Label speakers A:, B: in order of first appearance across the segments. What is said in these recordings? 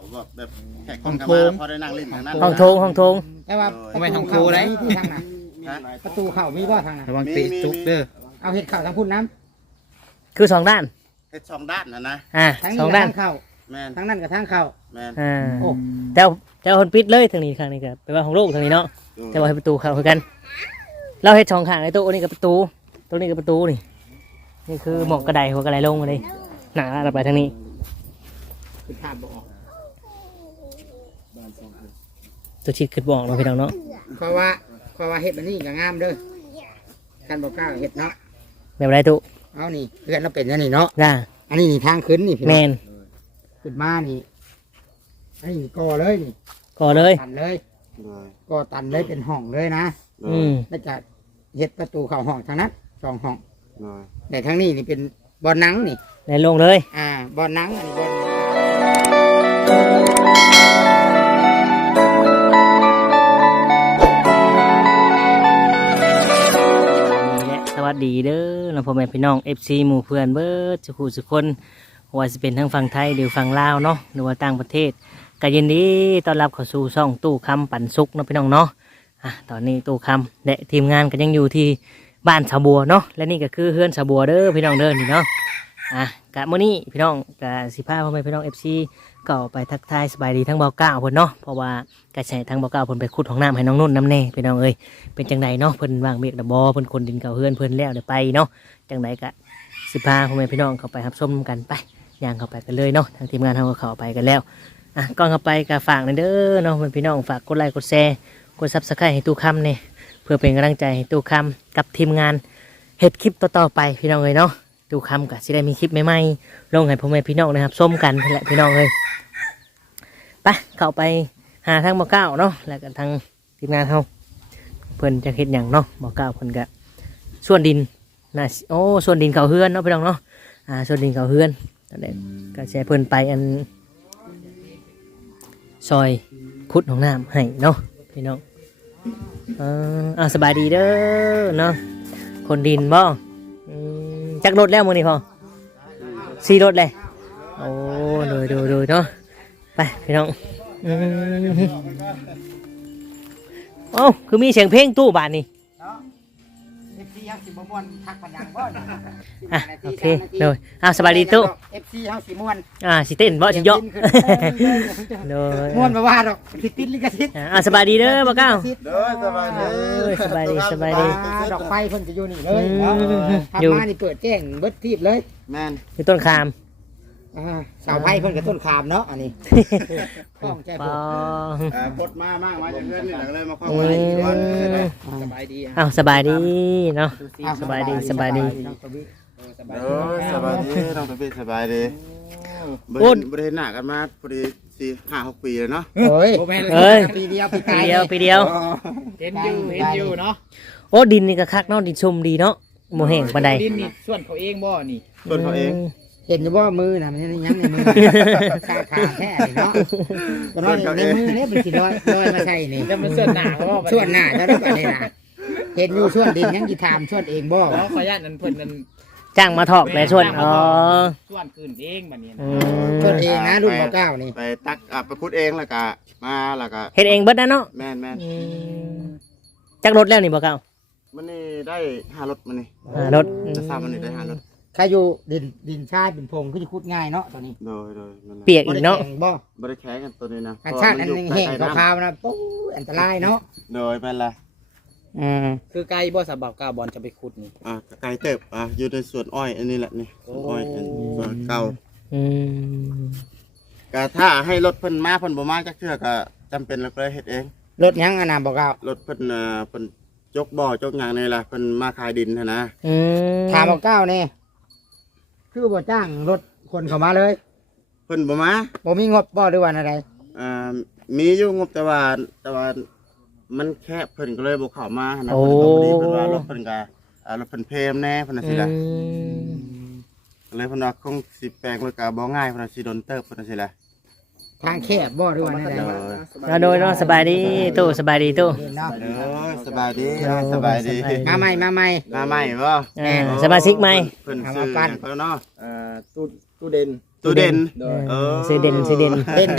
A: แบบแขกคนกันมาพอได้นั่งเล่นทางนั้น
B: ห้องโถง
C: แต่ว่า
D: ไม่ห้องโถงได้
C: ที่ทางนั้นประตูเข้ามีบ่ทางนั้น
D: ระวังติจุกเด้อ
C: เอาเฮ็ดเข้าทางพุ่นน้
B: คือ2ด้าน
A: เฮ็ด2ด้านนะ
C: ำทาง
B: ส
C: นี้
B: อง
C: ก็
B: ด้าน
C: ทางเข้า
A: แม่น
C: ทางนั้นก็ทางเข้า
A: แม่น
C: โอ้
B: แต่คนปิดเลยทางนี้ข้างนี้ก็แปลว่าของโลกทางนี้เนาะแต่ว่าให้ประตูเข้าคือกัน เราเฮ็ด2ข้างไอ้ตู้นี่ก็ประตูตรงนี้ก็ประตูนี่คือหมอกกระไดหัวกระไดลงมาเลยหน้าเราไปทางนี้
C: คือภาพบ่ออก
B: ตัวชิดขึ้นบอกเราพี่น้องเนาะ
C: เพราะว่าเฮ็ดแบบนี้ก็งามเด้อกันบ่กล้าเฮ็ดเนาะ
B: แบบไรตู้
C: เอานี่เพื่อนเราเป็นอย่างนี้เนาะ
B: ล่า
C: อันนี้นี่ทางขึ้นนี่พี่
B: แม
C: น้อง
B: น
C: ขึ้นมานี่อันนี้ก่อเลยนี่
B: ก่อเลย
C: ตันเลย
A: โดย
C: ก่อตันเลยเป็นห้องเลยนะ แล้วจะเฮ็ดประตูเข้าห้องทางนั้น2ห้อง
A: โดย
C: แต่ทางนี้นี่เป็นบ่อหนังนี่
B: ในลงเลย
C: บ่อหนังอันนี้บ่อ
B: สวัสดีเด้อน้องพ่อแม่พี่น้อง FC หมู่เพื่อนเบิดสุขุสุคนว่าจะเป็นทั้งฝั่งไทยหรือฝั่งลาวเนาะหรือว่าต่างประเทศก็ยินดีต้อนรับเข้าสู่ช่องตู้คำปันสุกเนาะพี่น้องเนาะตอนนี้ตู้คำและทีมงานก็ยังอยู่ที่บ้านสาบัวเนาะและนี่ก็คือเฮือนสาบัวเด้อพี่น้องเด้อนี่เนาะกะมื้อนี้พี่น้องกะสิพาพ่อแม่พี่น้อง FC ก็ไปทักทายสบายดีทั้งเบาเก้าเพิ่นเนาะเพราะว่ากระแสทั้งเบาเก้าเพิ่นไปขุดของน้ำให้น้องนุ่นน้ำแน่พี่น้องเอ้ยเป็นจังไดเนาะเพิ่นวางเมฆดบ่เพิ่นคนดินเก่าเฮือนเพิ่นแล้วเดี๋ยวไปเนาะจังไดกะสิพาพ่อแม่พี่น้องเข้าไปรับชมกันไปย่างเข้าไปกันเลยเนาะทางทีมงานเฮาก็เข้าไปกันแล้วก่อนเข้าไปก็ฝากหน่อยเด้อเนาะพี่น้องฝากกดไลค์กดแชร์กด Subscribe ให้ตู้คำเนี่ยเพื่อเป็นกำลังใจให้ตู้คำกับทีมงานเฮ็ดคลิปต่อๆไปพี่น้องเอ้ยเนาะตู้คำก็สิได้มีคลิปใหม่ๆลงให้พ่อแม่พี่น้องนะครับชมกันนั่นแหละพี่น้องเอ้ยไปเข้าไปหาทางบ่อเก้าเนาะแล้วก็ทางทีมงานเฮาเพิ่นจะเฮ็ดหยังเนาะบ่อเก้าเพิ่นก็ส่วนดินน่ะโอ้ส่วนดินเก่าเฮือนเนาะพี่น้องเนาะส่วนดินเก่าเฮือนนั่นแหละก็ใช้เพิ่นไปอันซอยขุดของน้ำให้เนาะพี่น้องสบายดีเด้อเนาะคนดินบ่จักรถแล้วมื้อนี้พอ4รถเลยโอ้ดูเนาะไปพี่น้องโอ้คือมีเสียงเพลงตู้บานนี่
C: FC เฮาสิบ่ม่วนทักปัญญาบ่
B: โอเคเลยสบายดีตู้
C: FC เฮาสิม่วน
B: สิเต้นบ่สิเยอะเลย
C: ม่วนบ่ว่าดอกสิติดลิขสิทธิ์
B: สบายดีเด้อบ่เก้า
A: โดยสบายดี
B: สบายดี
C: ดอกไฟเพิ่นจะอยู่นี่เลยเนาะทำมานี่เปิดแจ้งเบิดทีบเลย
A: แม่น
B: อยู่ต้นคาม
C: เสาไผ่เพิ่นกับต้นขามเนาะอันนี้ข้องใจ
B: ป
C: ผม
A: พดมาจากเพื่อนนี่หลังเลยมาเข้ามาในที่วัน
C: สบายดี
B: สบายดีเนาะสบายดี
A: โดยสบายดีน้องตะบี้สบายดีบริเวณหน้ากันมาพอดี4-5-6 ปีแล้วเนาะ
C: เฮ้ย
B: ปีเดียว
D: เห็นอยู่เนาะ
B: โอ้ดินนี่ก็คักเนาะดินชุ่มดีเนาะโมแห้งปานใด
D: ดินนี่ส่วนเขาเองบ่นี่
A: ส่วนเขาเอง
C: เห็นอยู่ว่ามือน่ะมันยังในมือขาแค่นี่เนาะก็น้อยในมือเนี่ยเป็นสิร้อยมาใส่นี่
D: จะมันส่วนหน้าเขาบ่
C: ส่วนหน้าแล้วแบบนี้นะเห็นอยู่ส่วนดินยังกี่ถามส่วนเองบ่
D: ขอญาตนั้นเพิ่นนั้น
B: จ้างมาถอกในส่วน
D: ส่วนคืนเองบัดนี้
C: ส่วนเองนะรุ่นเก้านี่
A: ไปตักไปพุดเองแล้วก็มาแล้วก็
B: เฮ็ดเองเบิดนะเนาะ
A: แม่น
B: จักรถแล้วนี่บ่เก้า
A: มันนี่ได้5 รถมันนี่
B: รถ
A: จะทราบมันนี่ได้5 รถ
C: ใครอยู่ดินชาเป็นพงก็จะคุดง่ายเนาะตอนนี้
A: โดยนั่นแหละ
B: เปียกอีกเนาะ
C: บ่
A: บริแข่งกันตัวนี้นะ
C: ชาติอันนึงแห้งขาวๆนะปุ๊บอันตรายเนาะ
A: โดยเป็นไร
D: คือไกลบ่สำหรับกาบอลจะไปขุดนี่
A: ไก่เติบอยู่ในสวนอ้อยอันนี้แหละนี่สวนอ้อยสวนเก่าก็ถ้าให้รถเพิ่นมาเพิ่นบ่มาจักเทื่อก็จำเป็นเราเลยเฮ็ดเอง
C: รถยังอันน่ะบอกเก้าร
A: ถเพิ่นจกบ่อจกหยังนี่ล่ะเพิ่นมาขายดินนะ
C: ถามบอกเก้านี่คือบ่จ้างรถคนเข้ามาเลย
A: เพิ่นบ่มา
C: บ่มีงบบ่หรือว่าอะไร
A: มีอยู่งบแต่ว่ามันแคบเพิ่นก็เลยบ่เข้ามานะเพิ่นก็บ่ดีเพิ่นว่ารถเพิ่นก็รถเพิ่นเพมแน่เพิ่นน่ะสิล่ะเลยเพิ่นว่าคงสิแปลงแล้วก็บ่ง่ายเพิ่นน่ะสิโดนเติบเพิ่นน่ะสิล่ะ
C: ทางแคบบ่หรือว่าอะไร
B: โดยเนาะสบายดีตู้สบายดีตู้
A: สบายดีสบายดี
C: มาใหม่
A: มาใหม่บ่
B: สมาชิกใหม่
A: เพิ่นซื้อเพิ่นเนาะ
D: ตู้เด่น
A: ตู้เด่น
B: ซื้อเด่น
C: เด่น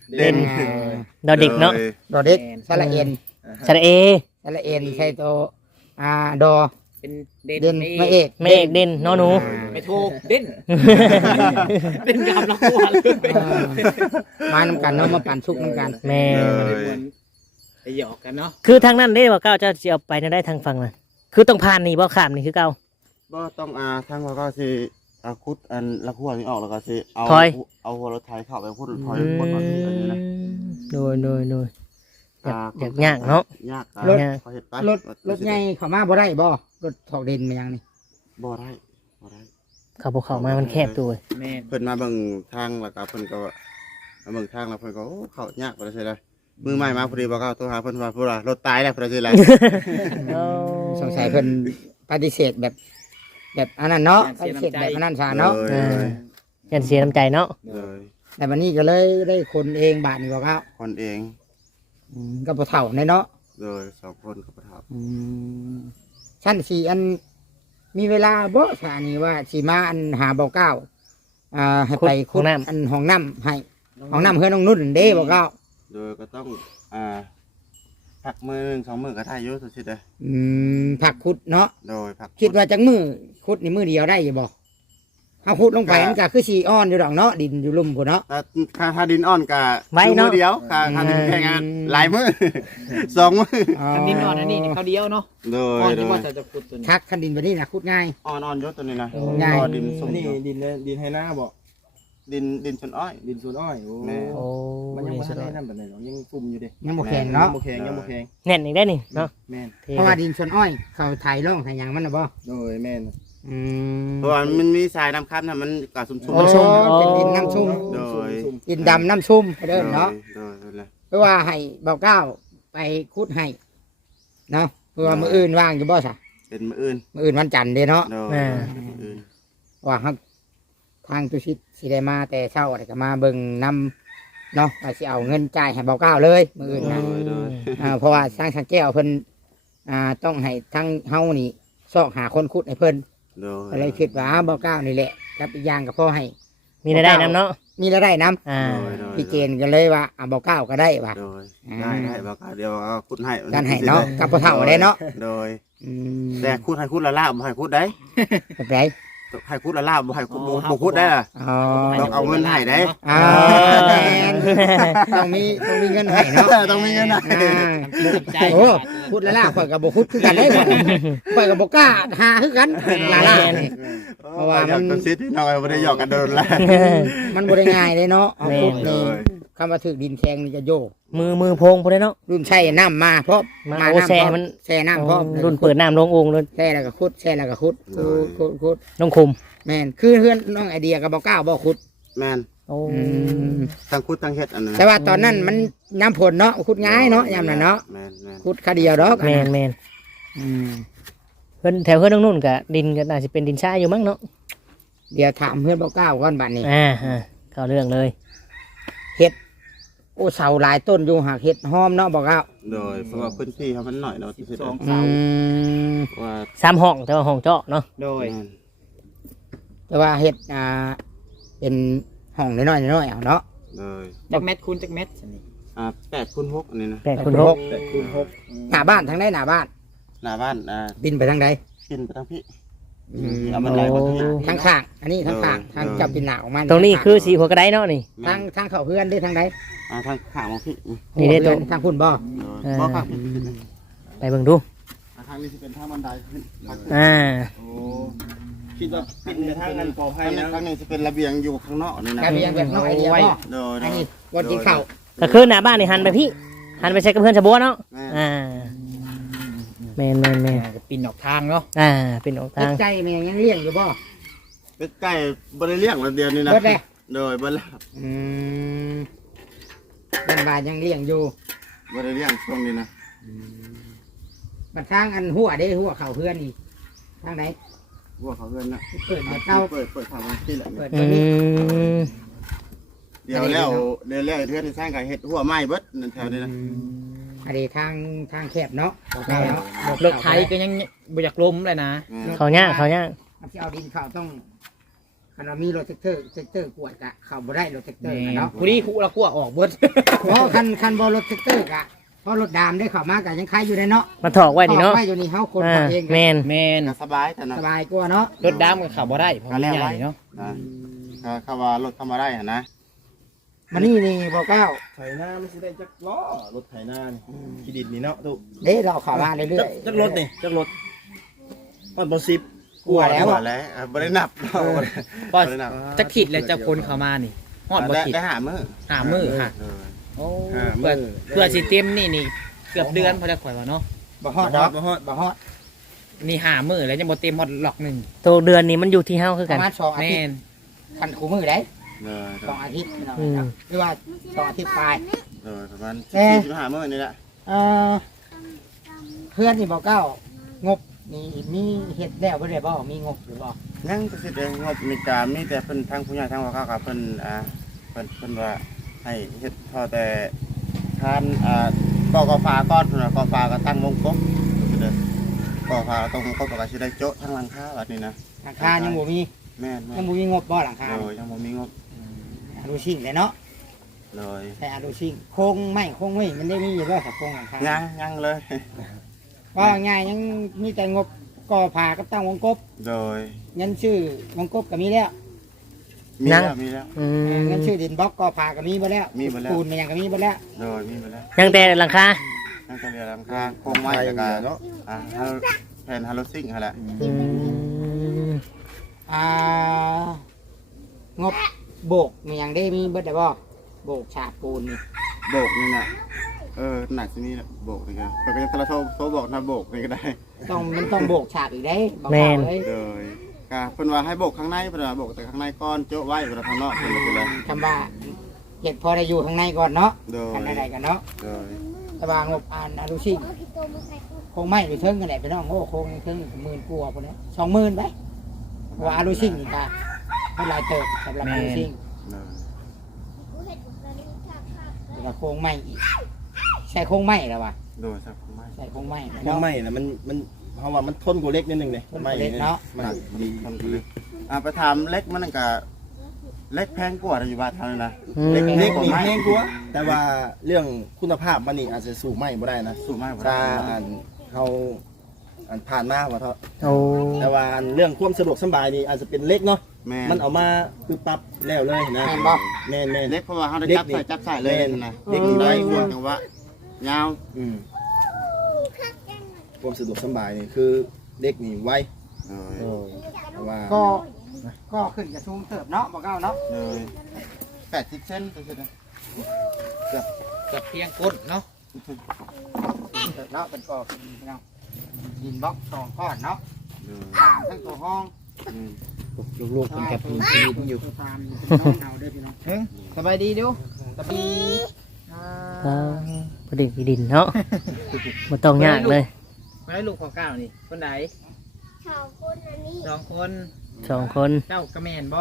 A: เด่น
B: ดอเด็กเนาะ
C: ดอเด็กสระเอ็น
B: สระเอ
C: สระเอ็นใช่ตัวดอ
D: เป็นเ
C: เด่
D: ด่
C: น
D: น
C: ไม่เอก
B: แม่เอกเด่นน้อหนู
D: ไม่โทรเด่นเด่นกับละคร
C: มานำกันเนาะมาปั่นสุกนำกัน
B: แม่
D: ไปหยอกกันเนาะ
B: คือทางนั้นเด้ว่าเก้าเจะเอาไปได้ทางฝั่งนั้นคือต้องผ่านนี่บ่ข้ามนี่คือเก้า
A: บ่ต้องทางว่าก็สิคุดอันละหัวนี่ออกแล้วก็สิเอา
B: ถอย
A: เอาหัวรถไถเข้าไปพุ่นถอยพุ่นมาที่อันนี้นะ
B: โดยอยากยากเนาะ
A: ยาก
B: รถ
A: เขาเฮ็ดไป
C: รถใหญ่เข้ามาบ่ได้บ่รถถอกดินมายังนี่
A: บ่ได้บ่ได้
B: เขาบอกเขามามันแคบตัวเว้ย
D: แม่น
A: เพิ่นมาเบิ่งทางแล้วก็เพิ่นก็มาเบิ่งทางแล้วเพิ่นก็โอ้เข้ายากบ่ได้สิได้มือใหม่มาพอดีบ่เข้าโทรหาเพิ่นว่ารถตายแล้วบ่ได้สิได้
C: สงสัยเพิ่นปฏิเสธแบบอันนั้นเนาะปฏิเสธแบบอันนั้นซะเนาะ
A: เลย
B: ยันเสียน้ำใจเนาะ
A: เลย
C: แต่วันนี้ก็เลยได้คนเองบาทนี่บ่ครับ
A: คนเอง
C: ก็บ่เท่าในเนาะ
A: เลย2คนก็บ่ทับ
C: ชั้นสี่อันมีเวลาบ่สานี่ว่าสิมาอันหาเบาเก้าให้ไปขุดอันห้องน้ำให้ห้องน้ำเฮือนน้องนุ่นเด้เบาเก้า
A: โดยก็ต้องพักมื้อหนึง2มื้อก็ได้อยู่สุดสิเด้อ
C: ผักขุดเนาะ
A: โดยพัก
C: คิดว่าจักมือขุดนี่มือเดียวได้อยู่บ่เอาขุดลงไปมันก็คือสีอ่อนอยู่ดอกเนาะดินอยู่ลุ่มพุ่นเนาะ
A: ถ้าดินอ่อนก็มื้อเดียวถ้าดินแข็งก็หลายมื้อ 2 มื้อ
D: คันดินอ่อนอันนี้นี่เขาเดียวเนาะ
A: โด
D: อ่อน
A: ยโด
D: ที่ว่าย จะขุดตัวนี้
C: คักคันดินแบบนี้นะขุดง่าย
A: อ่อนๆอยู่ตัวนี้นะ
C: ง่าย
A: ก็ดินสุ่ม
E: นี่
A: อยู่
E: ดินให้หน้าบ่
A: ดินชนอ้อย
E: ดินสวนอ้อยโอ้
A: แม่
B: โอ้
E: มันยัง
B: นี่
E: บ่
B: สุ
E: ทั
B: ด
E: น
B: ยอด
E: ได้นั่นปานใดหรอกยังฟุ่มอยู่เด้
C: ยังบ่แข็งเนาะ
E: ยังบ่แข็งยังบ่แข็ง
B: แน่นอีกได้นี่เนาะ
E: แม่น
B: เท่
C: เพราะว่าดินส่วนอ้อย เขาไถร่องไถหยังมันนะบ่
E: โดยแม่น
C: อืม
A: เพราะว่ามันมีสายน้ำค้ำนะมันก็สุ่ม
C: โอ้
A: ๆ
C: เป็นดินน้ำชุ่ม
A: โดย
C: ดินดำน้ำชุ่มไปเด้อเนาะ
A: โดยเลย
C: เพราะว่าให้เบาเก้าไปขุดให้เนาะเพราะว่ามืออื่นว่างอยู่บ่ซะ
A: เป็นมื้ออื่น
C: มืออื่นวันจันทร์เด้เนาะ
A: โดยมื้ออื่น
C: ว่าครับทางตุชิตสิได้มาแต่เช้าอะไรก็มาเบิ่งนำเนาะว่าสิเอาเงินจ่ายให้เบาเก้าเลยมืออื่นนะ
A: โดย
C: เพราะว่าทางแก้วเพิ่นต้องให้ทั้งเฮานี่ซอกหาคนขุดให้เพิ่น
A: โดย
C: ก็เลยคิดว่าเบาเก้านี่แหละกับอีกอย่างก็พอให้
B: มีรายได้นำเนาะ
C: มีรายได้นํ
B: อ่า
C: พี่เจนก็เลยว่าเบาเก้าก็ได้ว่า
A: โดยได้บอกเดี๋ยวเอาคุดให้
C: การให้เนาะกับพ่อเฒ่าได้เนาะ
A: โดย
C: อืม
A: แต่คุดให้คุดละลาบบ่ให้คุดได้
C: แบบไหน
A: ให้คุดละลาบบ่ให้คุดบ่คุดได้ล่ะ
C: อ๋อ
A: ต้องเอาเงินให้ได้
C: แม่นต้องมีเงินให้เนาะ
A: ต้องมีเงินให้
D: ใจ
C: โอ้พูดแล้วล่ะข่อยกับบ่คุดคือกันได้บ่ข่อยกับบ่กล้าหาคือกันล่ะเพราะว่ามัน
A: อยากซิที่น้อยบ่ได้หยอกกันโดนแล้ว
C: มันบ่ได้ง่ายเลยเนาะเอาคุด
A: โด
C: นี่
A: ย
C: คำว่าถึกดินแข็งนี่จะโยก
B: มือโพงพอได้เนาะ
C: รุ่นใช้น้ำมาเพราะ
B: มา
C: มา
B: โอ้
C: น้ำ
B: แช่
C: พร้อ
B: มัน
C: แช่น้ำพร้อม
B: รุ่นเปิดน้ำลงองค์เลย
C: แช่แล้วก็คุดแช่แล้วก็คุดคุด
B: น้องคุม
C: แม่นคือเพื่อนน้องไอเดียกับบ่กล้าบ่คุด
A: แม่น
B: โอ้
A: ทั้งคุดทั้งเฮ็ดอันนั้น
C: แต่ว่าตอนนั้นมันน้ำผลเนาะคุดง่ายเนาะยามนั้นเนาะ
A: แม่น
C: คุดคาเดียวดอก
B: แมน
C: อืม
B: เพื่อนแถวเพื่อนน้องนุ่นกับดินก็น่าจะเป็นดินทรายอยู่มั้งเนาะ
C: เดี๋ยวถามเพื่อนบ่กล้าก่อนบัดนี้
B: เข้าเรื่องเลย
C: โอ้เสาหลายต้นอยู่หากเห็ดหอมเนาะบ่กล้า
A: โดยเพราะว่าพื้นที่เขามันหน่อยเนาะที่สุด
D: 12
C: อื
D: เสาม
A: ว่า
B: 3 ห้องแต่ว่าห้องเจาะเนาะ
D: โดย
C: แต่ว่าเห็ดเป็นห้องน้อยๆเอาเนาะ
A: โดย
D: จักเม็ดคูณจักเม็ดอันนี้
A: 8คูณ6อันนี้นะ
B: 8 คูณ
E: 8คูณ6
C: หน้าบ้านทางใดหน้าบ้าน
A: หน้าบ้าน
C: บินไปทางใด
A: กินไปทั้งพี่
B: 6
A: เอามันไหลมาทั้งนี้
C: ทางข้างอันนี้ทางข้างทางจับบินหน้าออกมา
B: ตรงนี้คือสีหัวกระไดเนาะนี่
C: ทางเข้าเพื่อนได้ทางใด
A: ทางข้างของพี่
B: นี่ได้ตัว
C: ทางพุ่นบ่
A: บ่ข้างพี่
B: ไปเบิ่งดู
A: ทางนี้สิเป็นทางบันไดขึ้น
E: โอ้คิดว่าปิดในทางนั้นปลอดภัยนะ
A: ทางนี้จะเป็นระเบียงอยู่ข้างนอกนี่นะ
C: ระเบียงแบบน้องไอเดียบ่
A: โดย
C: อันนี้บนกินข้าว
B: ก็คือหน้าบ้านนี่หันไปพี่หันไปใช้กับเพื่อนชาวบัวเนาะแมน
D: จะปีนออกทางเนาะ
B: เป็นออก
C: ติ
B: ทาง
C: ดใจแม่ยังเลี้ยงอยู่บ่
A: เป็ดไก่บริเลี้ยงวันเดียวนี่นะ
C: เบิดเลย
A: โดยบริ
C: เป็นบายังเลี้ยงอยู่
A: เลี้ยงช่วงนี้นะ
C: บัดทางอันหัวเด้หัวเข่าเพื่อนนี่ทางไหน
A: พวกเขาเพื่อนนะ
C: เปิดแบบเก่า
A: เปิดทางที่แหละ
C: เปิดตัวนี้
A: เดี๋ยวแล้วเพื่อนที่สร้างกับเห็ดหัวไม้เบิดนั่นแถวนี้นะ
C: อันนี้ทางแคบเนาะของเก่าเนาะ
D: รถไถก็ยังบ่อยากล้มเลยนะ
B: เขาย่าง
C: มันจะเอาดินเข้าต้องคันว่ามีรถแท็กเตอร์กวดกะเข้าบ่ได้รถแท็กเตอร์กะเนาะ
D: ผู้นี้คู่ละคู่ออกเบิด
C: เพราะคันบ่รถแท็กเตอร์กะเพราะรถดามได้เข้ามากะยังคายอยู่ได้เนาะ
B: มาถอกไว้นี่เนาะ
C: ออกไว้อยู่นี่เฮาคน
B: อ่า
C: ขับเอง
B: แมน
D: แม่น
A: ก็สบายแต่นะ
C: สบายกว่าเนาะ
D: รถดำก็ขับบ่ได้เพราะมันใหญ่เนาะ
A: ก็เขาว่ารถเข้ามาได้หั่นนะ
C: มันนี่บ่เก้า
E: ไถนามันสิได้จักล้อรถไถนานี่ขี้ดินนี่เนาะตุ
C: เด้เราเข้ามาเรื่อย
E: จักรถนี่จักรถมันบ่10
C: ๆกลัวแล้ว
A: กลั
C: อะ
A: แล้วบ่ได้นับเนาะบ่ได้
D: ก็
A: บ่ได้นับ
D: จะขีดแล้วจะคนเข้ามานี่ฮอดบ่
A: ได้
D: ขีด
A: ได้หามื้อ
D: หามือค่ะ
A: เออ
D: โอ้เพื่อสิเต็มนี่เกือบเดือนพอได้ข่อยว่าเนาะ
C: บ่ฮอดดอก
E: บ่ฮอด
C: บ่ฮอด
D: นี่หามือแล้วยังบ่เต็มฮอดหลอกหนึง
B: ตัวเดือนนี้มันอยู่ที่เฮาคือ
C: ป
B: กัน
C: ระมาณ2อาทิ
D: แม่
C: ตย์
D: น
C: คันคู่มือได้
A: เออ
C: 2อาทิตย์พี่น้อง
B: อืม
C: ครับหรือว่า2อาทิตย์ปลาย
A: เออประมาณ
C: เอ๊ะ
A: 45มื้อนี่แหละ
C: เอ่อเพื่อนนี่บ่เก้างบนี่มีเฮ็ดแล้วบ่ได้บ่มีงบหรือบ่
A: ยังก็สิได้งบมีการมีแต่เพิ่นทางผู้ใหญ่ทางว่าเขาก็เพิ่นเพิ่นว่าให้เฮ็ดพอแต่ทานก่อฟ้าก่อนเพิ่นว่าก่อฟ้าก็ตั้งวงกบเด้อก่อฟ้าตรงวงกบก็สิได้โจ๊ะทางหลังคาบัดนี้นะ
C: หลังคายังบ่มี
A: แม่น
C: ยังบ่มีงบบ่หลังคา
A: โดยยังบ่มีงบ
C: อะดูชิ่งเลยเนาะ
A: เลย
C: ใช่อะดูชิ่งโครงไม้โครงไม้มันได้มีอยู่บ่ครับโครงหลังคา
A: ยังเลย
C: ก็ง่ายยังมีแต่งบก่อผ่ากับตั้งวงกบ
A: โดย
C: เงินชื่อวงกบก็มีแล้ว
A: มีแล้วมีแล้ว
B: อืม
C: เงินชื่อดินบล็อกก่อผ่าก็มีบ่แล้ว
A: มีบ่แล้ว
C: ปูนมันยังก็มีบ่แล้ว
A: โดยมีไปแล้ว
B: ยังแต่หลังคา
A: นั่นก็เรียกหลังคาโครงไม้แล้วก็
E: เนาะ
A: แผ่นฮาโลซิงหั่นแหละ
B: อืม
C: งบโบกมันยังได้มีเบิดได้บ่โบกฉาบปูนนี่
A: โบกนี่น่ะหนักสิมีโบกนี่ก็เพิ่นก็จะโทรบอกนะโบกนี่ก็ได้
C: มันต้องโบกฉาบอีกได้บ่
B: แม่น
C: เลย
A: โดยก็เพิ่นว่าให้โบกข้างในเพิ่นว่าโบกแต่ข้างในก่อนโจ๊ะไว้เพิ่นว่าข้างนอกเพิ่นก็เลย
C: คำว่าเก็บพอได้อยู่ข้างในก่อนเนาะ
A: โดย
C: ข้างในกันเนาะ
A: โดย
C: แต่ว่างบอะดูชิ่งคงไม่หรือเทิงกันแหละพี่น้องโอ้คงเทิง10,000กว่าพุ่นนะ20,000ไปว่าอาดูชิ่งนี่ก็เป็นหลายเติบสำหรับอาดูชิ่ง
A: โดย
C: แล้วโครงไม้อีกใส่โครงไม้แล้ววะ
A: โดยสักไม้
C: ใส่โครงไม้
E: พวกไม้น่ะมันเพราะว่ามันทนกว่าเล็กนิดนึงเลยไม้ย
A: มันดีทำดีไปถามเล็กมันนั่นก็เล็กแพงกว่าอยู่บ้านเท่านั้นนะ
B: อืม
E: เล็กนี่แพงกว่าแต่ว่าเรื่องคุณภาพมันนี่อาจจะสู้ไม้บ่ได้นะ
A: สูงมาก
E: ถ้าเขาผ่านมาว่าเถอะ
B: โอ้
E: แต่ว่าเรื่องความสะดวกสบายนี่อาจจะเป็นเล็กเนาะ
A: แม่
E: มันเอามาคือปรับแล้วเลยนะ
C: แม่นบ่
E: แม่นแม่น
A: เล็กเพราะว่าเขาได้จับใส่เลยนะเด็กได้หัวจังหวะยาว
E: อืมความสะดวกสบายนี่คือเล็กนี่ไวแต่ว่า
C: ก็ขึ้นกระสูงเติบเนาะบอกเก้าเนาะ
A: เลย80เซนตัวสุดนะ
D: กับเพียงก้นเนาะ
C: เติบเนาะเป็นก่อขึ้นพี่น้องดินบล็อก2ก้อนเนาะ
A: เลย
C: ตามทั้งตัวห้อง
D: ลูกๆเป็นกับพื้นอยู่
C: ตามน้องเอาเด้อพี่น้อง
D: สบายดีดูสบาย
B: พอดีดินเนาะบ่ต้องยากเลย
D: มาให้ลูกของก้าวนี่คนไหน
F: 2 คนอันนี้
D: 2 คน
B: สองคน
D: เจ้ากระแมนบ่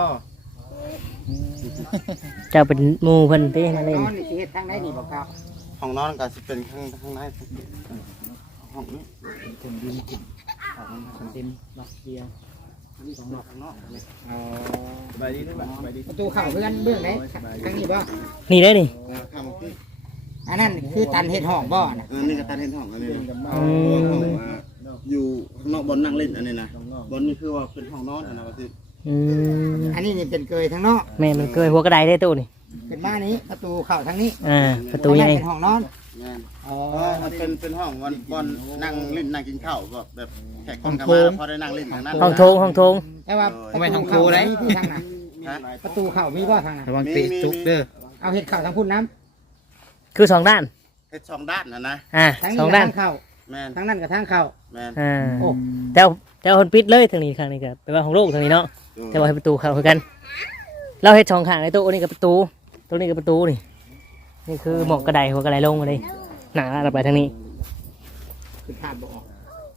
B: เจ้าเป็นหมู่เพิ่นติมาเล่น
C: นอนนี่สิเฮ็ดทางไหนนี่บอกเก้า
A: ห้องนอนก็สิเป็นข้างในห้องนี้
D: คนยืนกินเต็มล็อกเดียว
A: ข้างนอกข้างนอกเลย
E: สบายดีนะสบายดี
C: ประตูเข้าเพื่อนเบื้องไหนทางนี้บ่
B: นี่ได้นี่
A: ข้างเมื่อกี้
C: อันนั้นคือตันเฮ็ดห้องบ่น่ะ
A: นี่ก็ตาเห็นห้องอันนี้
B: อืม
A: อยู่ข้างนอกบนนั่งเล่นอันนี้นะบนนี่คือว่าเป็นห้องนอนนะว่าสิ
B: อืม
C: อันนี้นี่เป็นเกยทางนอก
B: แม่มันเกยหัวกระไดได้ตู้นี่
C: เป็นบ้านนี้ประตูเข้าทางนี้
B: ประตูใหญ่
C: เป็นห้องนอน
A: แม่น
C: อ๋อ
A: มันเป็นห้องวันบอลนั่งเล่นนั่งกินข้าวแบบแขกคนกลับมาพอได้นั่งเล่นทางนั้น
B: ห้องโถงห้องโถง
C: แต่ว่ามีที่ทางนั้นประตูเข้ามีบ่ทางนั้น
D: ระวังเตะจุกเด้อ
C: เอาเฮ็ดเข้าทางพุ่นน้
B: คือสองด้าน
A: เฮ็ดสองด้านนะ
C: ำทาง
B: ส
C: นี้
B: อง
C: ก็
B: ด้าน
C: ทางเข้า
A: แม่น
C: ทางนั้นก็ทางเข้า
A: แม่น
C: โอ้
B: แต่คนปิดเลยทางนี้ทางนี้ก็แปลว่าของโลกทางนี้เนาะแต่ว่าให้ประตูเข้าคือกัน เราเฮ็ดช่องข้างในตู้นี่กับประตูตัวนี้กับประตูนี่นี่คือหมอกกระไดหัวกระไดลงมาเลยหนาเราไปทางนี้
C: คือภาพบ่ออก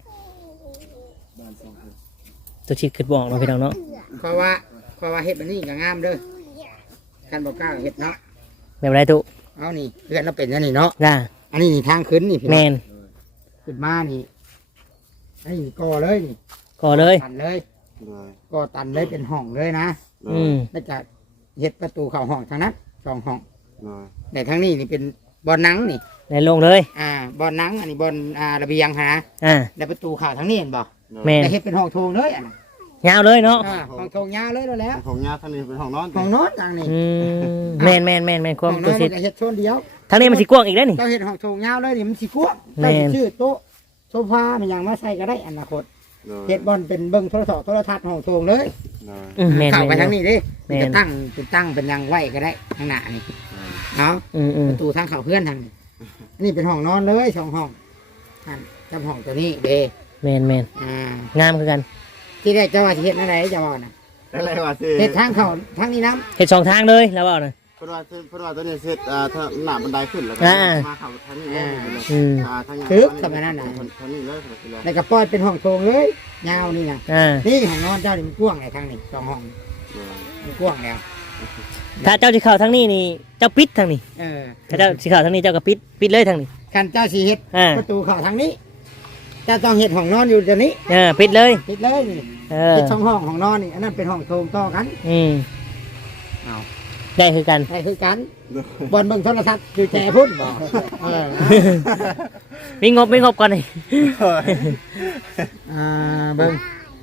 B: ตัวชิดขึ้นบอกเนาะพี่น้องเนาะ
C: เพราะว่าเฮ็ดแบบนี้ก็งามเด้อคันบ่กล้าเฮ็ดเนาะ
B: แบบไรตู้
C: เอานี่เพื่อนเราเป็นอันนี้เนาะ
B: จ้า
C: อันนี้นี่ทางขึ้นนี่พี่
B: แม
C: น้อง
B: น
C: ขึ้นมานี่อันนี้ก่อเลยนี่
B: ก่อเลย
C: ตันเลย
A: เลย
C: ก่อตันเลยเป็นห้องเลยนะแล้วก็เฮ็ดประตูเข้าห้องทางนั้น2ห้อง
A: โดย
C: แต่ทางนี้นี่เป็นบ่อนหนังนี่
B: ได้ลงเลย
C: บ่อนหนังอันนี้บ่อนระเบียงหา
B: อ่า
C: แล้วประตูเข้าทางนี้เห็นบ่
B: แม่น
C: แต่เฮ็ดเป็นห้องโถงเลยอันน่ะ
B: ยาวเลยเนาะ
C: ห้องโถงยาวเลยแล้ว
A: ของญาติท่านนี้เป็นของนอน
C: ห้องนอนทางนี้
B: แม่นความ
C: ห้องน
B: ตั
C: อ
B: วน สิ
C: นี่ก็เฮ็ดโซนเดียว
B: ทางนี้มันสิกว้างอีกได้อนี่
C: เจ้าเฮ็ดห้องโถงยาวเลยนี่มันสิกว้าง
B: แม่
C: เจ้าน สิชื่อโต๊ะโซฟามันหยังมาใส่ก็ได้อนาคต
A: โดย
C: เฮ็ดบ่อนเป็นเบิ่งโทรศัพท์โทรทัศน์ห้องโถงเลย
A: โดย
B: แม่น
C: เข้าไปทางนี้ดิ
B: แม่น
C: จะตั้งเป็นยังไว้ก็ได้ข้างหน้านี่เนาะ ประตูทางเข้าเพื่อนทางนี้นี่เป็นห้องนอนเลย2ห้องอันจำห้องตัวนี้เด้
B: แม่น
C: อ่าง
B: ามคือกัน
C: ที่ได้เจ้าว่าสิเฮ็ดอะไรเจ้าว่าน่ะ
A: อะไรว่าสิ
C: เฮ็ดทางเข้าทางนี้น้
B: เฮ็ด2ทางเลยแล้วว่าน่ะ
A: เพิ่นว่าตัวนี้เสร็จถ้าหน้าบันไดขึ้นแล้วก็
B: อ่า
A: มาเข้าทางนี้เลย
B: อืม
A: ทาง
C: ำถึกสมัยนั้นน่ะ
A: ทางนี้เลยคนละ
C: แล้วก็ปล่อยเป็นห้องโถงเลยยาวนี่น่ะ
B: อ่า
C: นี่ห้องนอนเจ้านี่มันกว้างไอ้ทางนี้2ห้องมันกว้างแล้ว
B: ถ้าเจ้าสิเข้าทางนี้นี่เจ้าปิดทางนี้ ถ้าเจ้าสิเข้าทางนี้เจ้าก็ปิดเลยทางนี้
C: คันเจ้าสิเฮ็ด
B: อ่า
C: ประตูเข้าทางนี้เจ้าต้องเฮ็ดห้องนอนอยู่เดี๋ยวนี้
B: ปิดเลย
C: ปิดเลยนี่
B: เออ
C: เฮ็ด2ห้องห้องนอนนี่อันนั้นเป็นห้องโถงต่อกัน
B: อืม
C: เอา
B: ได้คือกัน
C: ได้คือกันบอนเบิ่งโทรทัศน์อยู่แจพุ่นบ่เออ
B: มีงบก่อนนี่
C: เบิ่ง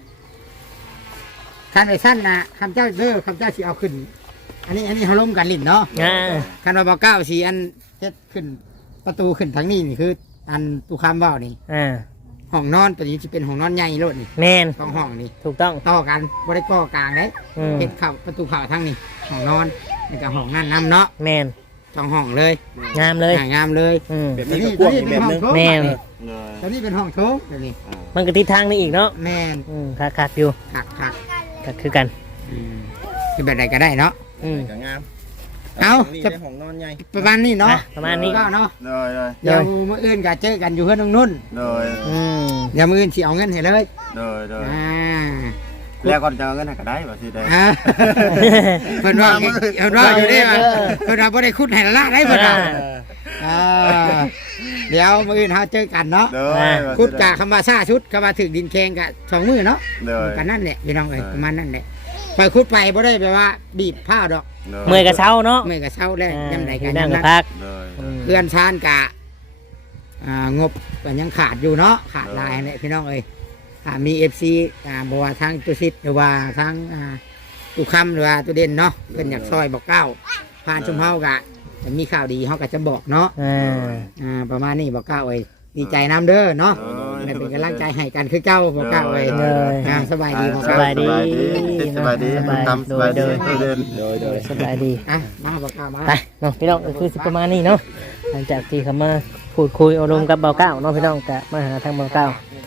C: คันไอ้สั้นนะคำเจ้าเด้อคำเจ้าสิเอาขึ้น อันนี้เขาล้มกันลิ้นเนาะ
B: อ่า
C: คันว่าบอกเก้าสีอันเฮ็ดขึ้นประตูขึ้นทางนี้นี่คือ อันตุคำเว้านี่
B: อ่า
C: ห้องนอนตัวนี้จะเป็นห้องนอนใหญ่โลดนี่
B: แม่น
C: สองห้องนี่
B: ถูกต้อง
C: ต่อกันบ่ได้ก่อกลางเลย
B: อืม
C: เฮ็ดเข้าประตูเข้าทางนี้ห้องนอนแล้วก็ห้องนั่นนํเนาะ
B: แม่น
C: สองห้องเลย
B: งามเลย
C: งามเลย
B: อืม
E: แบบ
C: ตัว
E: นี้
C: นี้
E: ก็ก
C: ตัว
E: ว้าง
C: นี้
E: อีก
C: เป็น
E: แบบ
C: ห้อง
E: นึง
C: โถง
B: แม่น
A: เลย
C: ตัวนี้เป็นห้องโถงตัวนี้
B: มันก็ทิศทางนี้อีกเนาะ
C: แม่น
B: คักอยู่
C: คัก
B: ก็คือกัน
C: คือแบบใดก็ได้เนาะ
B: อืม
E: ก็งาม
C: เอา
E: นี่
C: จะ
E: ได้ของนอนใหญ่
C: ประมาณนี้เนาะ
B: ประมาณนี้
C: ก็เนาะ
A: โดย
C: เดี๋ยวมื้ออื่นก็เจอกันอยู่เพื่อนน้องนุ่น
A: โดย
B: อืม
C: เดี๋ยวมื้ออื่นสิเอาเงินให้เลย
A: โดย
C: อ่า
A: แล้วก่อนจะเอาเงินให้ก็ได้บ่สิได้
C: อ่าเพิ่นว่าอยู่นี่ว่าเพิ่นว่าบ่ได้คุดให้ละได้เพิ่นว่าอ่าเดี๋ยวมื้ออื่นเฮาเจอกันเนาะ
A: โดย
C: คุดกะคำว่าซ่าชุดคำว่าถึกดินแข็งกะ2มื้อเนาะ
A: โดย
C: กันนั่นแหละพี่น้องเอ้ยประมาณนั้นแหละไปคุดไปบ่ได้แปลว่าบีบผ้าดอก
B: เมื่อยกับเช้าเนาะ
C: เมื่อยก็เช้าแล้วยามใดก็
B: นั่
C: ยาง ม
B: กับ
C: นั้น
B: พัก
A: โดย
C: เพื่อนชานกะงบก็ยังขาดอยู่เนาะขาดหลายเนี่ยพี่น้องเอ้ยมีFC บ่ว่าทางตุสิตหรือว่าทางตุคำหรือว่าตุเด่นเนาะเพิ่นอยากซอยบอกเก้าผ่านชุมเฮากะจะมีข่าวดีเฮาก็จะบอกเนาะ ประมาณนี้บอกเก้าเอ้ยดีใจน้ำเด้อเนาะและเป็นกำลังใจให้กันคือเก้าบอกเก้าเอ้ยสบายดีบอก
B: ส
C: เก้า
B: บายดี
A: สบายดีทำสบายดีเดิน
B: สบายดี
C: มาบอกเก้ามา
B: ไปเนาะพี่น้องก็คือสิประมาณนี้เนาะหลังจากที่เขามาพูดคุยอารมณ์กับเบาเก้าเนาะพี่น้องกะมาหาทางเบาเก้า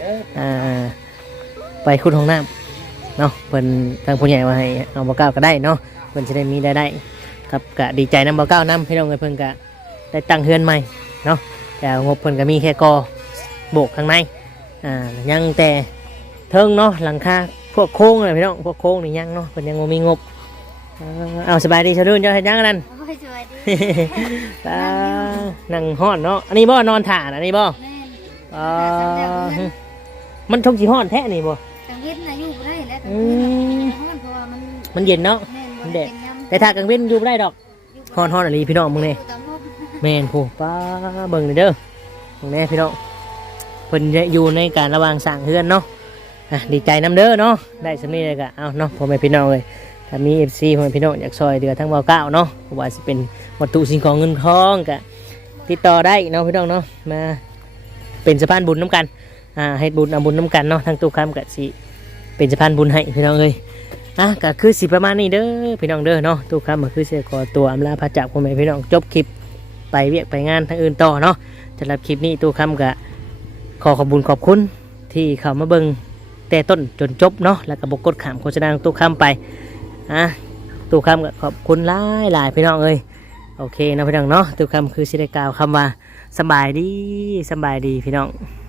B: ไปขุดห้องน้ำเนาะเพิ่นทางผู้ใหญ่มาให้เอาเบาเก้าก็ได้เนาะเพิ่นจะได้มีได้ครับกะดีใจน้ำเบาเก้าน้ำพี่น้องเพิ่นกะได้ตั้งเฮือนใหม่เนาะแต่งบเพิ่นก็มีแค่กอโบกข้างในยังแต่เทิงเนาะหลังคาพวกโค้งเลยพี่น้องพวกโค้งนี่ยังเนาะเพิ่นยังบ่มีงบเอาสบายดีชาวรุ่นเจ้าเฮ็ดยังกันนั่น
F: โอ้ยสวัสดี
B: นั่งห้อนเนาะอันนี้บ่นอนถ่าอันนี้บ่
F: แม่น
B: มันชงสีห้อนแท้นี่บ่
F: กังเว้นน่ะอยู่บ่ได้แล้วกัง
B: อื
F: เว้น
B: ม
F: ร้อนเพราะว่ามัน
B: มันเย็นเนาะ
F: แม่น
B: มัน
F: บ่
B: แด
F: ได้
B: ด
F: เป็นยำ
B: แต่ถ้ากลางเว้นอยู่บ่ได้ดอกห้อนอะไรพี่น้องมึงนี่
F: อยู่ตามห้อง
B: แม่นผู้ป้าเบิ่งนี่เด้อมึงแน่พี่น้องเพิ่นอยู่ในการระหว่างสร้างเฮือนเนาะดีใจนำเด้อเนาะได้สำนี้เลยก็เอาเนาะพ่อแม่พี่น้องเลยถ้ามี FC พ่อแม่พี่น้องอยากซอยเดือทั้งเบาเก้าเนาะว่าสิเป็นวัตถุสิ่งของเงินทองก็ติดต่อได้เนาะพี่น้องเนาะมาเป็นสะพานบุญน้ำกันให้บุญเอาบุญน้ำกันเนาะทางตู้คำกับสิเป็นสะพานบุญให้พี่น้องเลยก็คือสิประมาณนี้เด้อพี่น้องเด้อเนาะตู้คำก็คือเสียขอตัวอำลาพระจากพ่อแม่พี่น้องจบคลิปไปเวียกไปงานทางอื่นต่อเนาะสำหรับคลิปนี้ตู้คำก็ขอขอบคุณขอบคุณที่เข้ามาเบิ่งแต่ต้นจนจบเนาะแล้วก็บกดขามโฆษณาของตู้คำไปตู้คำก็ขอบคุณหลายพี่น้องเอ้ยโอเคเนาะพี่น้องเนาะตู้คำคือสิได้กล่าวคำว่าสบายดีพี่น้อง